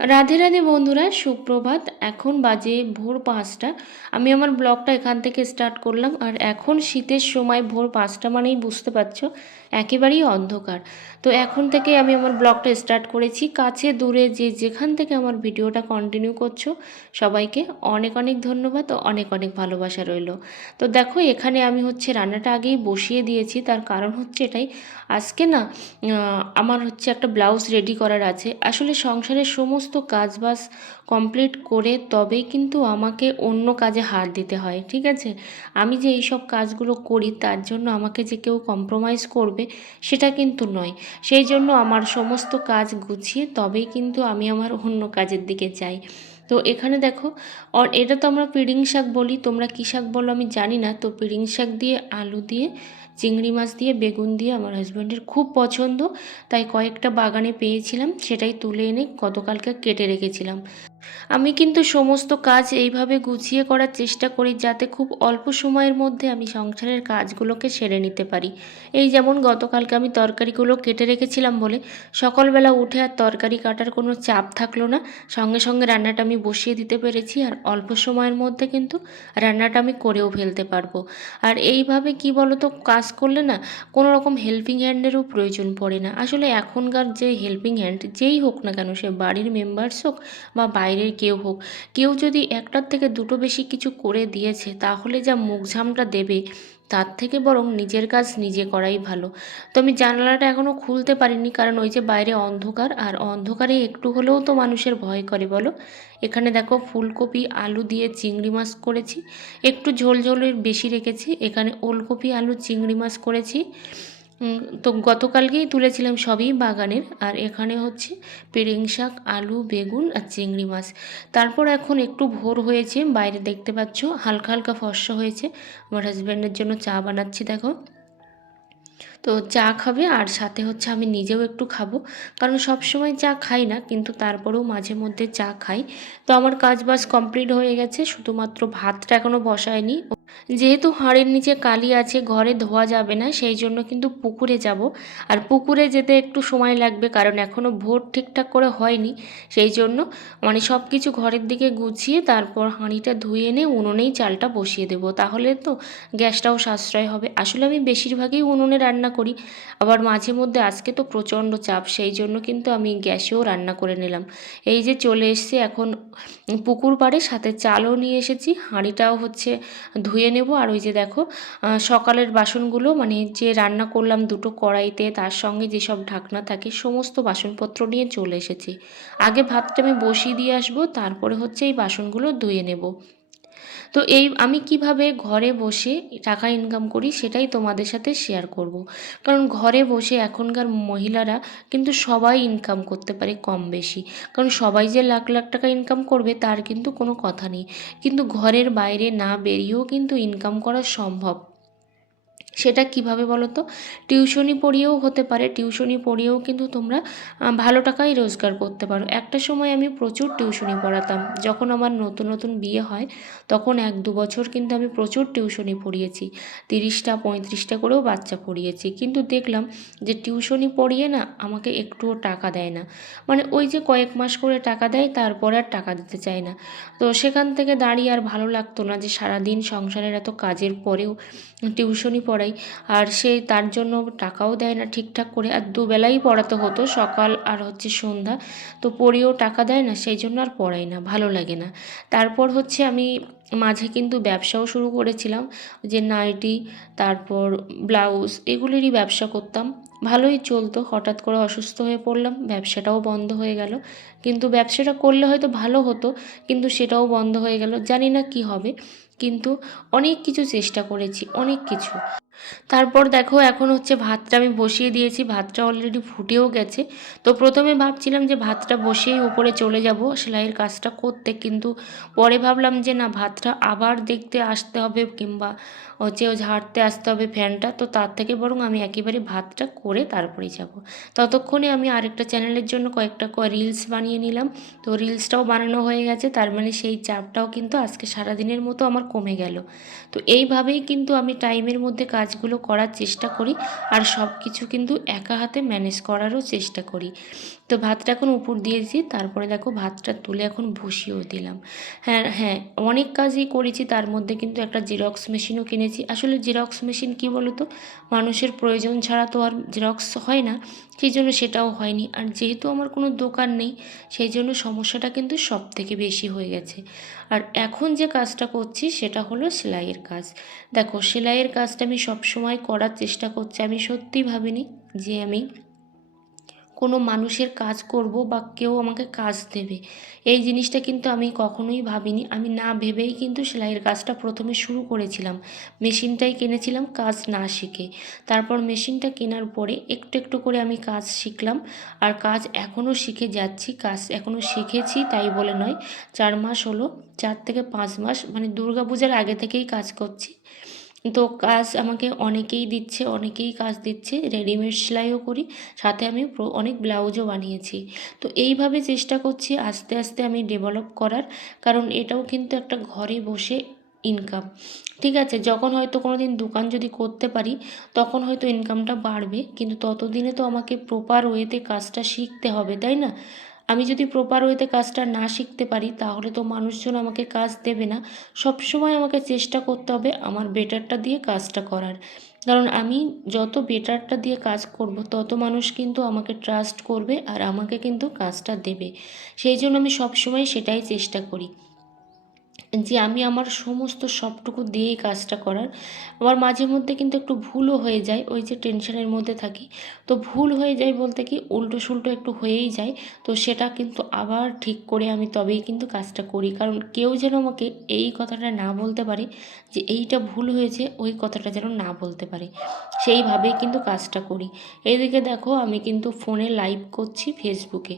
রাধে রাধে বন্ধুরা, সুপ্রভাত। এখন বাজে ভোর পাঁচটা। আমি আমার ব্লগটা এখান থেকে স্টার্ট করলাম। আর এখন শীতের সময় ভোর পাঁচটা মানেই বুঝতে পারছ, একেবারেই অন্ধকার। তো এখন থেকে আমি আমার ব্লগটা স্টার্ট করেছি। কাছে দূরে যে যেখান থেকে আমার ভিডিওটা কন্টিনিউ করছ, সবাইকে অনেক অনেক ধন্যবাদ ও অনেক অনেক ভালোবাসা রইল। তো দেখো, এখানে আমি হচ্ছে রান্নাটা আগেই বসিয়ে দিয়েছি। তার কারণ হচ্ছে এটাই, আজকে না আমার হচ্ছে একটা ব্লাউজ রেডি করার আছে। আসলে সংসারের সমস্ত কাজবাজ কমপ্লিট করে তবেই কিন্তু আমাকে অন্য কাজে হাত দিতে হয়, ঠিক আছে? আমি যে এই সব কাজগুলো করি তার জন্য আমাকে যে কেউ কম্প্রোমাইজ করবে সেটা কিন্তু নয়। সেই জন্য আমার সমস্ত কাজ গুছিয়ে তবেই কিন্তু আমি আমার অন্য কাজের দিকে যাই। তো এখানে দেখো এটা তো আমরা পিড়িং শাক বলি, তোমরা কী শাক বলো আমি জানি না। তো পিড়িং শাক দিয়ে, আলু দিয়ে, চিংড়ি মাছ দিয়ে, বেগুন দিয়ে আমার হাজব্যান্ডের খুব পছন্দ। তাই কয়েকটা বাগানে পেয়েছিলাম, সেটাই তুলে এনে গতকালকে কেটে রেখেছিলাম। আমি কিন্তু সমস্ত কাজ এইভাবে গুছিয়ে করার চেষ্টা করি যাতে খুব অল্প সময়ের মধ্যে আমি সংসারের কাজগুলোকে সেরে নিতে পারি। এই যেমন গতকালকে আমি তরকারিগুলো কেটে রেখেছিলাম বলে সকালবেলা উঠে আর তরকারি কাটার কোনো চাপ থাকল না। সঙ্গে সঙ্গে রান্নাটা আমি বসিয়ে দিতে পেরেছি আর অল্প সময়ের মধ্যে কিন্তু রান্নাটা আমি করেও ফেলতে পারব। আর এইভাবে কি বলতো, কাজ করলে না কোনো রকম হেল্পিং হ্যান্ডেরও প্রয়োজন পড়ে না। আসলে এখনকার যে হেল্পিং হ্যান্ড যেই হোক না কেন, সে বাড়ির মেম্বার্স হোক বা বাইরের কেউ হোক, কেউ যদি একটার থেকে দুটো বেশি কিছু করে দিয়েছে, তাহলে যা মুখঝামটা দেবে, তার থেকে বরং নিজের কাজ নিজে করাই ভালো। তো আমি জানালাটা এখনও খুলতে পারিনি, কারণ ওই যে বাইরে অন্ধকার, আর অন্ধকারে একটু হলেও তো মানুষের ভয় করে, বলো? এখানে দেখো ফুলকপি, আলু দিয়ে চিংড়ি মাছ করেছি, একটু ঝোল ঝোলের বেশি রেখেছি, এখানে ওলকপি, আলু, চিংড়ি মাছ করেছি। তো গতকালকেই তুলেছিলাম সবই বাগানের। আর এখানে হচ্ছে পেরেং শাক, আলু, বেগুন আর চিংড়ি মাছ। তারপর এখন একটু ভোর হয়েছে, বাইরে দেখতে পাচ্ছ হালকা হালকা ফর্সা হয়েছে। আমার হাজব্যান্ডের জন্য চা বানাচ্ছি, দেখো। তো চা খাবে, আর সাথে হচ্ছে আমি নিজেও একটু খাব। কারণ সব সময় চা খাই না, কিন্তু তারপরেও মাঝে মধ্যে চা খাই। তো আমার কাজ বাজ কমপ্লিট হয়ে গেছে, শুধুমাত্র ভাতটা এখনও বসায়নি। যেহেতু হাঁড়ির নিচে কালি আছে, ঘরে ধোয়া যাবে না, সেই জন্য কিন্তু পুকুরে যাব। আর পুকুরে যেতে একটু সময় লাগবে, কারণ এখনও ভোর ঠিকঠাক করে হয়নি। সেই জন্য মানে সব কিছু ঘরের দিকে গুছিয়ে তারপর হাঁড়িটা ধুয়ে এনে উনুনেই চালটা বসিয়ে দেবো। তাহলে তো গ্যাসটাও সাশ্রয় হবে। আসলে আমি বেশিরভাগই উনুনে রান্না করি। আবার মাঝে মধ্যে আজকে তো প্রচণ্ড চাপ, সেই জন্য কিন্তু আমি গ্যাসেও রান্না করে নিলাম। এই যে চলে এসেছি, এখন পুকুর পাড়ে সাথে চালও নিয়ে এসেছি, হাঁড়িটাও হচ্ছে ধুয়ে নেব। আর ওই যে দেখো সকালের বাসনগুলো মানে যে রান্না করলাম দুটো কড়াইতে, তার সঙ্গে যেসব ঢাকনা থাকে, সমস্ত বাসনপত্র নিয়ে চলে এসেছি। আগে ভাতটা আমি বসিয়ে দিয়ে আসব, তারপরে হচ্ছে এই বাসনগুলো ধুয়ে নেব। তো এই আমি কীভাবে ঘরে বসে টাকা ইনকাম করি সেটাই তোমাদের সাথে শেয়ার করব। কারণ ঘরে বসে এখনকার মহিলারা কিন্তু সবাই ইনকাম করতে পারে কম বেশি। কারণ সবাই যে লাখ লাখ টাকা ইনকাম করবে তার কিন্তু কোনো কথা নেই। কিন্তু ঘরের বাইরে না বেরিয়েও কিন্তু ইনকাম করা সম্ভব। সেটা কীভাবে বলো তো টিউশনি পড়িয়েও হতে পারে টিউশনি পড়িয়েও কিন্তু তোমরা ভালো টাকাই রোজগার করতে পারো। একটা সময় আমি প্রচুর টিউশনি পড়াতাম। যখন আমার নতুন নতুন বিয়ে হয়, তখন এক দু বছর কিন্তু আমি প্রচুর টিউশনি পড়িয়েছি। তিরিশটা, পঁয়ত্রিশটা করেও বাচ্চা পড়িয়েছি। কিন্তু দেখলাম যে টিউশনি পড়িয়ে না আমাকে একটুও টাকা দেয় না। মানে ওই যে কয়েক মাস করে টাকা দেয়, তারপরে আর টাকা দিতে চায় না। তো সেখান থেকে দাঁড়িয়ে আর ভালো লাগতো না যে সারাদিন সংসারের এত কাজের পরেও টিউশনি পড়াই। আর সে তার জন্য টাকাও দেয় না ঠিকঠাক করে। আর দুবেলাই পড়াতে হতো, সকাল আর হচ্ছে সন্ধ্যা। তো পড়িয়েও টাকা দেয় না, সেই জন্য আর পড়াই না, ভালো লাগে না। তারপর হচ্ছে আমি মাঝে কিন্তু ব্যবসাও শুরু করেছিলাম, যে নাইটি, তারপর ব্লাউজ, এগুলিরই ব্যবসা করতাম। ভালোই চলতো, হঠাৎ করে অসুস্থ হয়ে পড়লাম, ব্যবসাটাও বন্ধ হয়ে গেল। কিন্তু ব্যবসাটা করলে হয়তো ভালো হতো, কিন্তু সেটাও বন্ধ হয়ে গেল, জানি না কি হবে। কিন্তু অনেক কিছু চেষ্টা করেছি, অনেক কিছু। তারপর দেখো এখন হচ্ছে ভাতটা আমি বসিয়ে দিয়েছি, ভাতটা অলরেডি ফুটেও গেছে। তো প্রথমে ভাবছিলাম যে ভাতটা বসিয়েই উপরে চলে যাব, সেলাইয়ের কাজটা করতে। কিন্তু পরে ভাবলাম যে না, ভাতটা আবার দেখতে আসতে হবে কিংবা হচ্ছে ঝাড়তে আসতে হবে ফ্যানটা। তো তার থেকে বরং আমি একেবারে ভাতটা করে তারপরে যাব। ততক্ষণে আমি আরেকটা চ্যানেলের জন্য কয়েকটা রিলস বানিয়ে নিলাম। তো রিলসটাও বানানো হয়ে গেছে, তার মানে সেই চাপটাও কিন্তু আজকে সারাদিনের মতো আমার কমে গেল। তো এইভাবেই কিন্তু আমি টাইমের মধ্যে কাজগুলো করার চেষ্টা করি আর সব কিছু কিন্তু একা হাতে ম্যানেজ করারও চেষ্টা করি। তো ভাতটা এখন উপর দিয়েছি, তারপরে দেখো ভাতটা তুলে এখন বসিয়েও দিলাম। হ্যাঁ হ্যাঁ অনেক কাজই করেছি, তার মধ্যে কিন্তু একটা জেরক্স মেশিনও কিনেছি। আসলে জেরক্স মেশিন কী বলো তো মানুষের প্রয়োজন ছাড়া তো আর জেরক্স হয় না, সেই জন্য সেটাও হয়নি। আর যেহেতু আমার কোনো দোকান নেই, সেই জন্য সমস্যাটা কিন্তু সব থেকে বেশি হয়ে গেছে। আর এখন যে কাজটা করছি, সেটা হলো সেলাইয়ের কাজ। দেখো, সেলাইয়ের কাজটা আমি সবসময় করার চেষ্টা করছি, আমি সত্যি ভাবিনি যে আমি কোনো মানুষের কাজ করব বা কেউ আমাকে কাজ দেবে। এই জিনিসটা কিন্তু আমি কখনোই ভাবিনি। আমি না ভেবেই কিন্তু সেলাইয়ের কাজটা প্রথমে শুরু করেছিলাম। মেশিনটাই কিনেছিলাম কাজ না শিখে। তারপর মেশিনটা কেনার পরে একটু একটু করে আমি কাজ শিখলাম। আর কাজ এখনও শিখে যাচ্ছি, কাজ এখনও শিখেছি তাই বলে নয়। চার মাস হলো, চার থেকে পাঁচ মাস মানে দুর্গাপূজার আগে থেকেই কাজ করছি। তো কাজ আমাকে অনেকেই দিচ্ছে, অনেকেই কাজ দিচ্ছে রেডিমেড সেলাইও করি, সাথে আমি অনেক ব্লাউজও বানিয়েছি। তো এইভাবে চেষ্টা করছি আস্তে আস্তে আমি ডেভেলপ করার, কারণ এটাও কিন্তু একটা ঘরে বসে ইনকাম ঠিক আছে, যখন হয়তো কোনো দিন দোকান যদি করতে পারি, তখন হয়তো ইনকামটা বাড়বে, কিন্তু ততদিনে তো আমাকে প্রপার ওয়েতে কাজটা শিখতে হবে, তাই না? আমি যদি প্রপার ওয়েতে কাজটা না শিখতে পারি, তাহলে তো মানুষজন আমাকে কাজ দেবে না। সবসময় আমাকে চেষ্টা করতে হবে আমার বেটারটা দিয়ে কাজটা করার। কারণ আমি যত বেটারটা দিয়ে কাজ করব, তত মানুষ কিন্তু আমাকে ট্রাস্ট করবে আর আমাকে কিন্তু কাজটা দেবে। সেই জন্য আমি সবসময় সেটাই চেষ্টা করি। যে আমি আমার সমস্ত সবটুকু দিয়েই কাজটা করার। আবার মাঝে মধ্যে কিন্তু একটু ভুলও হয়ে যায়, ওই যে টেনশনের মধ্যে থাকি। তো ভুল হয়ে যায় বলতে কি উল্টো সুল্টো একটু হয়েই যায়। তো সেটা কিন্তু আবার ঠিক করে আমি তবেই কিন্তু কাজটা করি। কারণ কেউ যেন আমাকে এই কথাটা না বলতে পারে যে এইটা ভুল হয়েছে, ওই কথাটা যেন না বলতে পারে। সেইভাবেই কিন্তু কাজটা করি। এইদিকে দেখো আমি কিন্তু ফোনে লাইভ করছি ফেসবুকে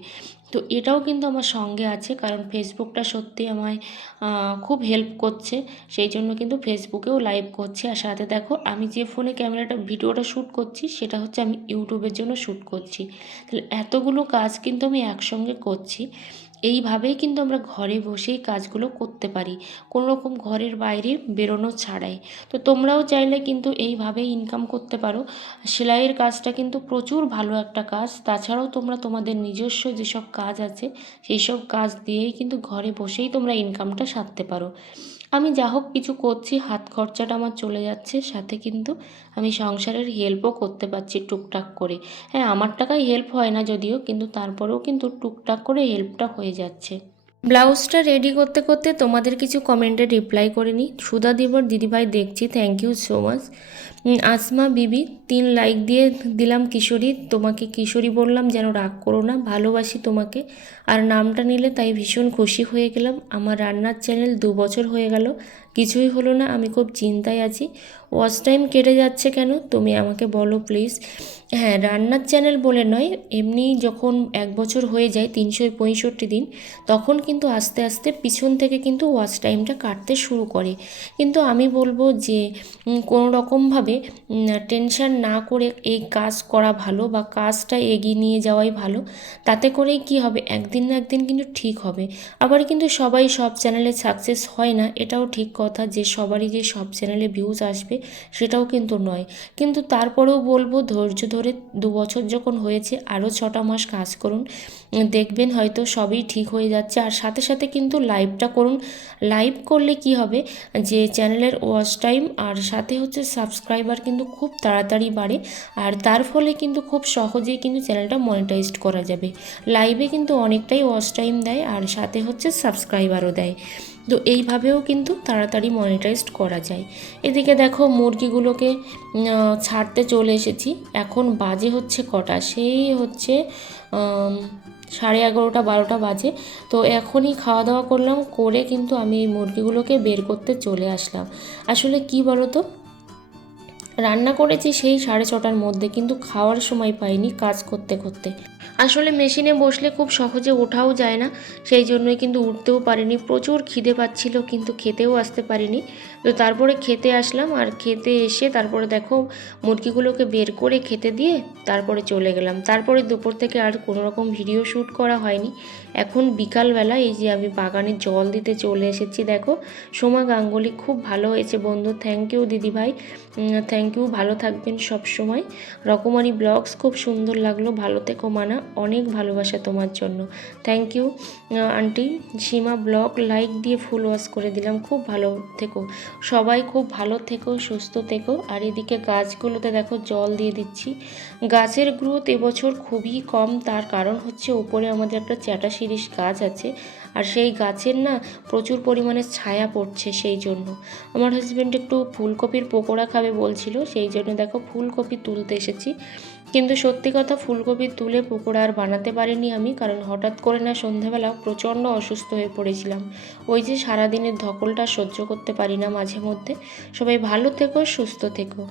তো এটাও কিন্তু আমার সঙ্গে আছে, কারণ ফেসবুকটা সত্যি আমায় খুব হেল্প করছে। সেই জন্য কিন্তু ফেসবুকেও লাইভ করছি। আর সাথে দেখো, আমি যে ফোনে ক্যামেরাটা ভিডিওটা শ্যুট করছি, সেটা হচ্ছে আমি ইউটিউবের জন্য শ্যুট করছি। তাহলে এতগুলো কাজ কিন্তু আমি একসঙ্গে করছি। এইভাবেই কিন্তু আমরা ঘরে বসেই কাজগুলো করতে পারি। কোনো রকম ঘরের বাইরে বেরোনো ছাড়াই। তো তোমরাও চাইলে কিন্তু এইভাবেই ইনকাম করতে পারো। সেলাইয়ের কাজটা কিন্তু প্রচুর ভালো একটা কাজ। তাছাড়াও তোমরা তোমাদের নিজস্ব যেসব কাজ আছে, সেই সব কাজ দিয়েই কিন্তু ঘরে বসেই তোমরা ইনকামটা সারতে পারো। আমি যা হোক কিছু করছি, হাত খরচাটা আমার চলে যাচ্ছে, সাথে কিন্তু আমি সংসারের হেল্পও করতে পারছি টুকটাক করে। হ্যাঁ আমার টাকায় হেল্প হয় না যদিও, কিন্তু তারপরেও কিন্তু টুকটাক করে হেল্পটা হয়ে যাচ্ছে। ব্লাউজটা রেডি করতে করতে তোমাদের কিছু কমেন্টে রিপ্লাই করে নিই। সুধা দিবর, দিদিভাই দেখছি thank you so much Asma Bibi, তিন লাইক দিয়ে দিলাম কিশোরী। তোমাকে কিশোরী বললাম, যেন রাগ করো না, ভালোবাসি তোমাকে। আর নামটা নিলে তাই ভীষণ খুশি হয়ে গেলাম। আমার রান্নার চ্যানেল দু বছর হয়ে গেল। কিছুই হলো না, আমি খুব চিন্তায় আছি। ওয়াচ টাইম কেটে যাচ্ছে কেন? তুমি আমাকে বলো প্লিজ হ্যাঁ রান্নার চ্যানেল বলে নয়, এমনি যখন এক বছর হয়ে যায়, তিনশো পঁয়ষট্টি দিন, তখন কিন্তু আস্তে আস্তে পিছন থেকে কিন্তু ওয়াচ টাইমটা কাটতে শুরু করে। কিন্তু আমি বলব যে কোনো রকমভাবে টেনশান না করে এই কাজ করা ভালো বা কাজটা এগিয়ে নিয়ে যাওয়াই ভালো। তাতে করেই কি হবে? একদিন না একদিন কিন্তু ঠিক হবে। আবার কিন্তু সবাই সব চ্যানেলে সাকসেস হয় না, এটাও ঠিক কথা যে, সবারই যে সব চ্যানেলে ভিউজ আসবে, সেটাও কিন্তু নয়। কিন্তু তারপরেও বলব ধৈর্য ধরে দু বছর যখন হয়েছে আরও ছটা মাস কাজ করুন। দেখবেন হয়তো সবই ঠিক হয়ে যাচ্ছে। আর সাথে সাথে কিন্তু লাইভটা করুন। লাইভ করলে কি হবে? যে চ্যানেলের ওয়াচ টাইম আর সাথে হচ্ছে সাবস্ক্রাইবার কিন্তু খুব তাড়াতাড়ি বাড়ে। আর তার ফলে কিন্তু খুব সহজেই কিন্তু চ্যানেলটা মনিটাইজড করা যাবে। লাইভে কিন্তু অনেকটাই ওয়াচ টাইম দেয় আর সাথে হচ্ছে সাবস্ক্রাইবারও দেয়। তো এইভাবেও কিন্তু তাড়াতাড়ি মনিটাইজড করা যায়। এদিকে দেখো মুরগিগুলোকে ছাড়তে চলে এসেছি। এখন বাজে হচ্ছে কটা? সেই হচ্ছে সাড়ে এগারোটা, বারোটা বাজে। তো এখনই খাওয়া দাওয়া করলাম, করে কিন্তু আমি এই মুরগিগুলোকে বের করতে চলে আসলাম। আসলে কি বলো তো রান্না করেছি সেই সাড়ে ছটার মধ্যে, কিন্তু খাওয়ার সময় পাইনি কাজ করতে করতে। আসলে মেশিনে বসলে খুব সহজে ওঠাও যায় না, সেই জন্যই কিন্তু উঠতেও পারিনি। প্রচুর খিদে পাচ্ছিল, কিন্তু খেতেও আসতে পারিনি। তো তারপরে খেতে আসলাম, আর খেতে এসে তারপরে দেখো মুরগিগুলোকে বের করে খেতে দিয়ে তারপরে চলে গেলাম। তারপরে দুপুর থেকে আর কোনো রকম ভিডিও শ্যুট করা হয়নি। এখন বিকালবেলা এই যে আমি বাগানে জল দিতে চলে এসেছি, দেখো। সোমা গাঙ্গুলি খুব ভালো হয়েছে বন্ধু, থ্যাংক ইউ দিদিভাই। থ্যাংক ইউ ভালো থাকবেন সব সময় রকমারি ব্লগস, খুব সুন্দর লাগল। ভালো থেকো মানা অনেক ভালোবাসা তোমার জন্য। Thank you aunty. Seema blog like দিয়ে ফুল ওয়াশ করে দিলাম। খুব ভালো থেকো। সবাই খুব ভালো থেকো, সুস্থ থেকো। আর এদিকে গাছগুলোতে দেখো জল দিয়ে দিচ্ছি। গাছের গ্রোথ এবছর খুবই কম। তার কারণ হচ্ছে উপরে আমাদের একটা চ্যাটা শিরিষ গাছ আছে। আর সেই গাছের না প্রচুর পরিমাণে ছায়া পড়ছে সেই জন্য। আমার হাজব্যান্ড একটু ফুলকপির পকোড়া খাবে বলছিল, সেই জন্য দেখো ফুলকপি তুলতে এসেছি। কিন্তু সত্যি কথা ফুলকপি তুলে পকোড়া আর বানাতে পারিনি আমি, কারণ হঠাৎ করে না সন্ধেবেলা প্রচণ্ড অসুস্থ হয়ে পড়েছিলাম। ওই যে সারাদিনের ধকলটা সহ্য করতে পারি না মাঝে মধ্যে। সবাই ভালো থেকো, সুস্থ থেকো।